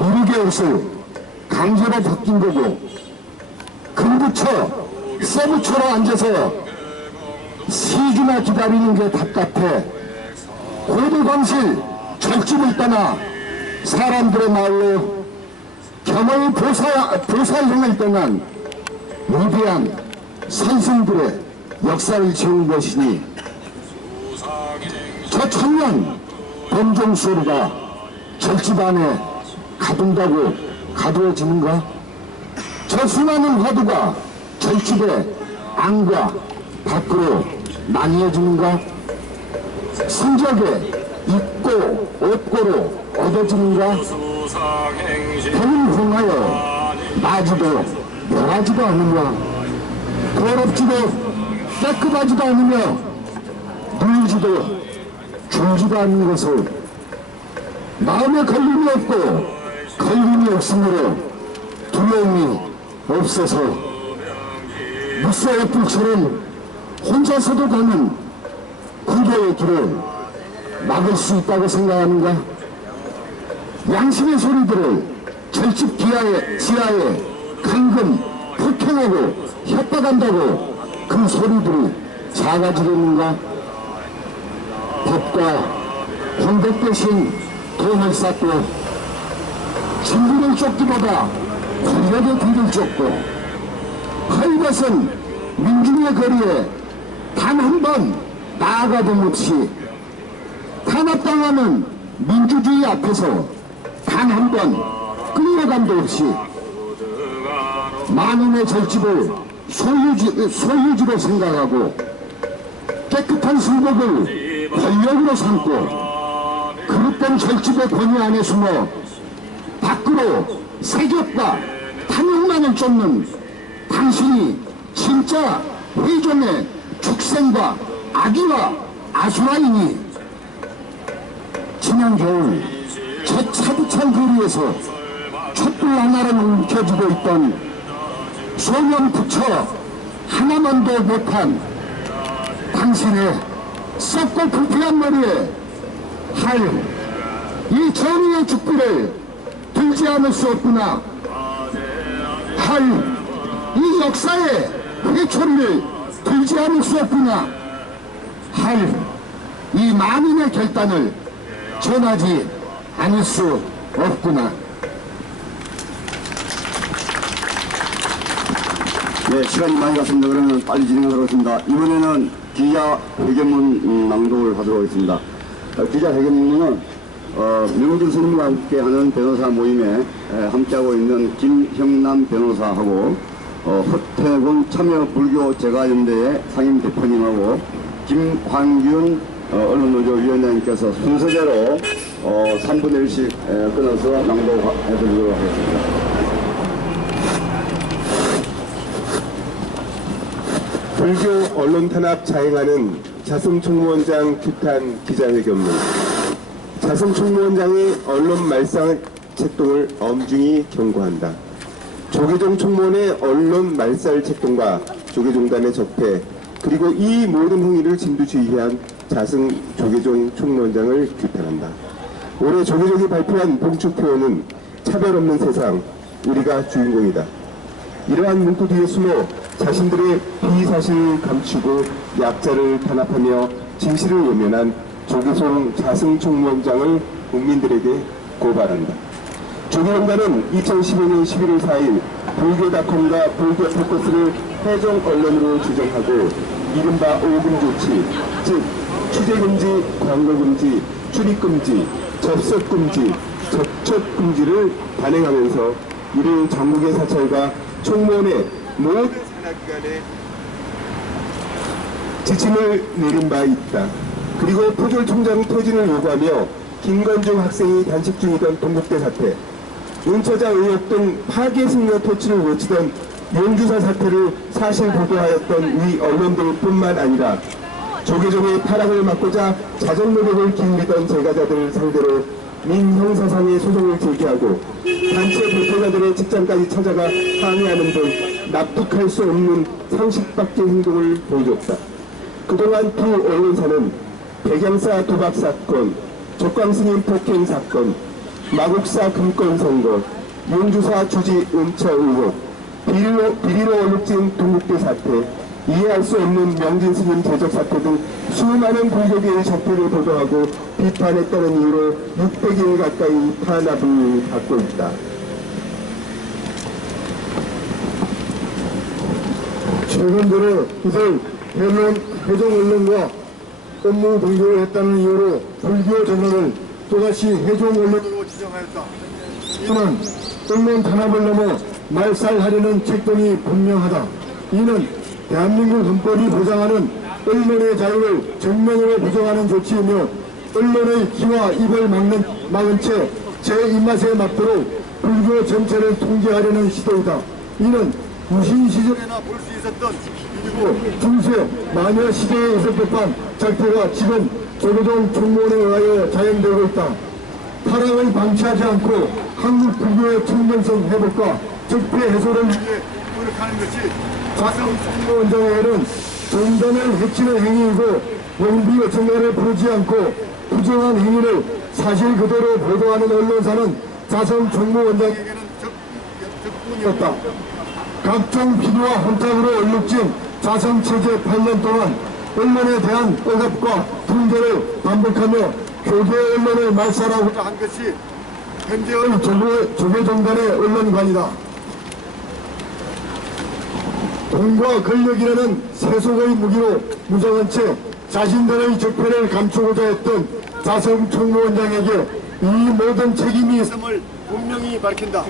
무르게 옷을 강제로 벗긴 거고 금부처, 쇠부처로 앉아서 시주나 기다리는 게 답답해 고도광실 절집을 떠나 사람들의 마을로 겸허히 보살형을 떠난 위대한 선생들의 역사를 지은 것이니 저 천년 범종소리가 절집 안에 가둔다고 가두어지는가? 저 수많은 화두가 절집의 안과 밖으로 나뉘어지는가? 순적에 있고 없고로 얻어지는가? 병을 흥하여 나지도 멸하지도 않느냐? 더럽지도 깨끗하지도 않으며 늘지도 줄지도 않는 것을 마음에 걸림이 없고 걸림이 없으므로 두려움이 없어서 무쇠의 불처럼 혼자서도 가는 구도의 길을 막을 수 있다고 생각하는가? 양심의 소리들을 절집 지하에 강금 폭행하고 협박한다고 그 소리들이 작아지겠는가? 법과 권력 대신 돈을 쌓고 진리를 쫓기보다 권력의 뒤를 쫓고 헐벗은 민중의 거리에 단 한 번 나아가도 없이 탄압당하는 민주주의 앞에서 단 한 번 끌려감도 없이 만인의 절집을 소유지로 생각하고 깨끗한 술복을 권력으로 삼고 그릇된 절집의 권위 안에 숨어 밖으로 세격과 탐욕만을 쫓는 당신이 진짜 회종의 축생과 악의와 아수라이니 지난 겨울 저 차디찬 거리에서 촛불 하나를 움켜쥐고 있던 소년 부처 하나만도 못한 당신의 썩고 불필한 머리에 할 이 정의의 죽비를 들지 않을 수 없구나. 할 이 역사의 회초리를 들지 않을 수 없구나. 할 이 만인의 결단을 전하지 않을 수 없구나. 네, 시간이 많이 갔습니다. 그러면 빨리 진행하도록 하겠습니다. 이번에는 기자 회견문 낭독을 하도록 하겠습니다. 기자 회견문은 명준 스님과 함께하는 변호사 모임에 함께하고 있는 김형남 변호사하고 허태곤 참여불교 제가연대의 상임 대표님하고 김환균 언론노조 위원장님께서 순서대로 3분의 1씩 끊어서 낭독해드리도록 하겠습니다. 불교 언론 탄압 자행하는 자승 총무원장 규탄 기자회견문. 자승 총무원장의 언론 말살 책동을 엄중히 경고한다. 조계종 총무원의 언론 말살 책동과 조계종단의 적폐 그리고 이 모든 행위를 진두지휘한 자승 조계종 총무원장을 규탄한다. 올해 조계종이 발표한 봉축표어는 차별 없는 세상, 우리가 주인공이다. 이러한 문구 뒤에 숨어 자신들의 비사실을 감추고 약자를 탄압하며 진실을 외면한 조계종 자승 총무원장을 국민들에게 고발한다. 조계종단은 2015년 11월 4일 불교닷컴과 불교포커스를 해종 언론으로 지정하고 이른바 5금 조치, 즉 취재금지, 광고금지, 출입금지, 접속금지, 접촉금지를 단행하면서 이를 전국의 사찰과 총무원의 모든 산하기관에 지침을 내린 바 있다. 그리고 포졸 총장 퇴진을 요구하며 김건중 학생이 단식 중이던 동국대 사태, 은처자 의혹 등 파괴 승려 토치를 외치던 용주사 사태를 사실 보도하였던 위 언론들뿐만 아니라 조계종의 타락을 막고자 자정 노력을 기울이던 제가자들 상대로 민형사상의 소송을 제기하고 단체 대표자들의 직장까지 찾아가 항의하는 등 납득할 수 없는 상식밖의 행동을 보여줬다. 그동안 두 언론사는 백양사 도박 사건, 적광스님 폭행 사건, 마곡사 금권 선거, 용주사 주지 은처 의혹, 비리로 얼룩진 동국대 사태, 이해할 수 없는 명진스님 제적 사태 등 수많은 불교계의 사태를 보도하고 비판했다는 이유로 600일 가까이 탄압을 받고 있다. 최근 들어 이들 해종 언론과 업무 동조를 했다는 이유로 불교 전원을 또다시 해종 언론으로 지정하였다. 이는 언론 탄압을 넘어 말살하려는 책동이 분명하다. 이는 대한민국 헌법이 보장하는 언론의 자유를 정면으로 부정하는 조치이며 언론의 귀와 입을 막은 채 제 입맛에 맞도록 불교 전체를 통제하려는 시도이다. 이는 무신 시절에나 볼 수 있었던 그리고 중세 마녀 시대에 있을 법한 작태가 지금 조계종 총무원에 의하여 자행되고 있다. 타락을 방치하지 않고 한국 불교의 청정성 회복과 적폐 해소를 위해 노력하는 것이 자성 총무원장에게는 정단을 해치는 행위이고 영비의 정가를 부르지 않고 부정한 행위를 사실 그대로 보도하는 언론사는 자성 총무원장에게는 적군이었다. 각종 비리와 혼탁으로 얼룩진 자성체제 8년 동안 언론에 대한 억압과 통제를 반복하며 교계 언론을 말살하고자 한 것이 현재의 조계종단의 언론관이다. 돈과 권력이라는 세속의 무기로 무장한 채 자신들의 적폐를 감추고자 했던 자성 총무원장에게 이 모든 책임이 있음을 분명히 밝힌다.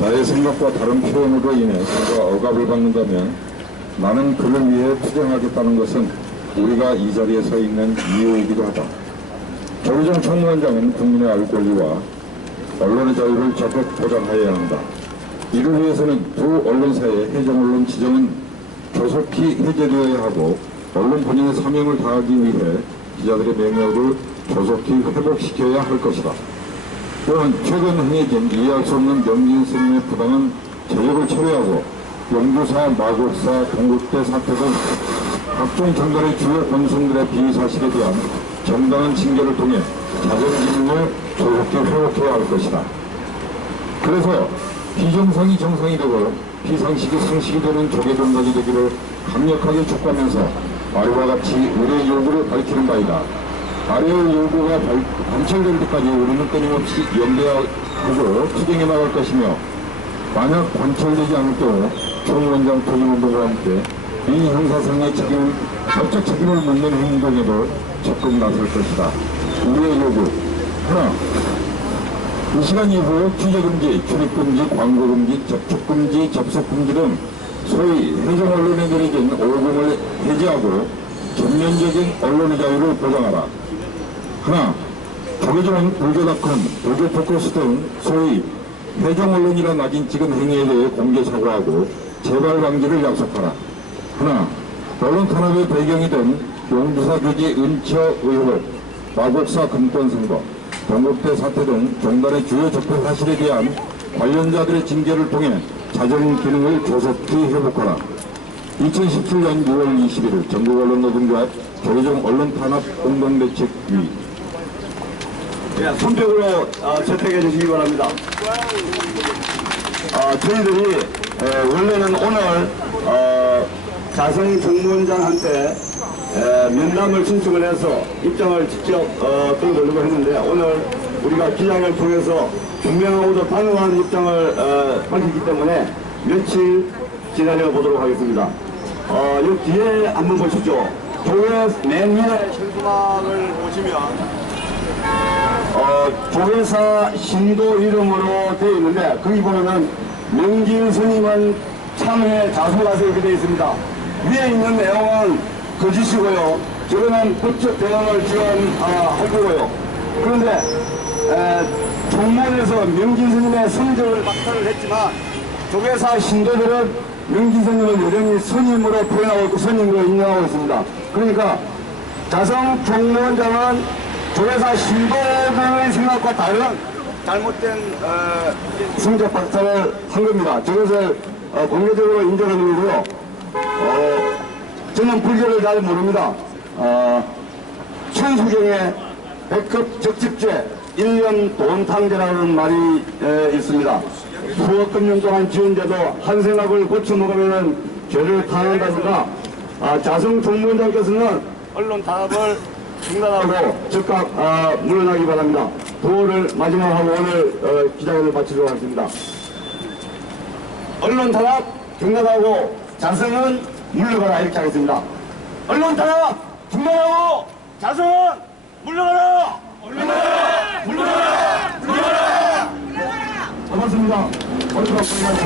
나의 생각과 다른 표현으로 인해 그가 억압을 받는다면 나는 그를 위해 투쟁하겠다는 것은 우리가 이 자리에 서 있는 이유이기도 하다. 조계종 총무원장은 국민의 알 권리와 언론의 자유를 적극 보장하여야 한다. 이를 위해서는 두 언론사의 해정언론 지정은 조속히 해제되어야 하고 언론 본연의 사명을 다하기 위해 기자들의 명예를 조속히 회복시켜야 할 것이다. 또한 최근 행해진 이해할 수 없는 명진 스님의 부당한 제적을 처리하고 영주사, 마곡사, 동국대 사태 등 각종 정당의 주요 권성들의 비사실에 대한 정당한 징계를 통해 자정기능을 조속히 회복해야 할 것이다. 그래서 비정상이 정상이 되고 비상식이 상식이 되는 조계종각이 되기를 강력하게 촉구하면서 아래와 같이 우리의 요구를 밝히는 바이다. 아래의 요구가 관철될 때까지 우리는 끊임없이 연대하고 투쟁해 나갈 것이며 만약 관철되지 않을 경우 총원장 퇴진운동과 함께 이 형사상의 책임을 법적 책임을 묻는 행동에도 적극 나설 것이다. 우리의 요구 하나, 이 시간 이후 취재금지, 출입금지, 광고금지, 접촉금지, 접속금지 등 소위 해정언론에 내려진 오금을 해제하고 전면적인 언론의 자유를 보장하라. 하나, 조계종, 불교닷컴, 불교포커스 등 소위 해정언론이라 낙인 찍은 행위에 대해 공개 사과하고 재발 방지를 약속하라. 하나, 언론 탄압의 배경이 된 용주사 주지 은처 의혹, 마곡사 금권 선거, 동국대 사태 등 종단의 주요 적폐 사실에 대한 관련자들의 징계를 통해 자정 기능을 조속히 회복하라. 2017년 6월 21일 전국 언론 노동조합 조계종 언론 탄압 공동대책위. 손뼉으로 채택해 주시기 바랍니다. 저희들이 원래는 오늘 자성 총무원장한테 면담을 신청을 해서 입장을 직접 들어보려고 했는데 오늘 우리가 기자회견을 통해서 분명하고도 단호한 입장을 밝히기 때문에 며칠 기다려 보도록 하겠습니다. 이 뒤에 한번 보시죠. 조회 맨 위에 현수막을 보시면 조회사 신도 이름으로 되어 있는데 거기 보면은 명진 스님은 참회 자수가서 이렇게 되어 있습니다. 위에 있는 내용은 거짓이고요. 저거는 법적 대응을 지금 할 거고요. 그런데 총무원에서 명진 스님의 성적을 박탈을 했지만 조계사 신도들은 명기선님을 여전히 선임으로 표현하고 있고 선임으로 인정하고 있습니다. 그러니까 자성 총무원장은 조계사 신도들의 생각과 다른 잘못된 성적 박탈을 한 겁니다. 저것을 공개적으로 인정하는 거고요. 저는 불교를 잘 모릅니다. 천수경에 백급 적집죄 1년 돈탕제라는 말이 있습니다. 수억 년 동안 지은 죄도 한 생각을 고쳐먹으면 죄를 당한다든가 자성 총무원장께서는 언론 탄압을 중단하고 즉각 물러나기 바랍니다. 구호를 마지막으로 하고 오늘 기자회견을 마치도록 하겠습니다. 언론 탄압 중단하고 자성은 물러가라 이렇게 하겠습니다. 언론 탄압 중단하고 자성은 물러가라! 물러가라! 물러가라! 물러가라! 고맙습니다. 어디가 고맙습니다.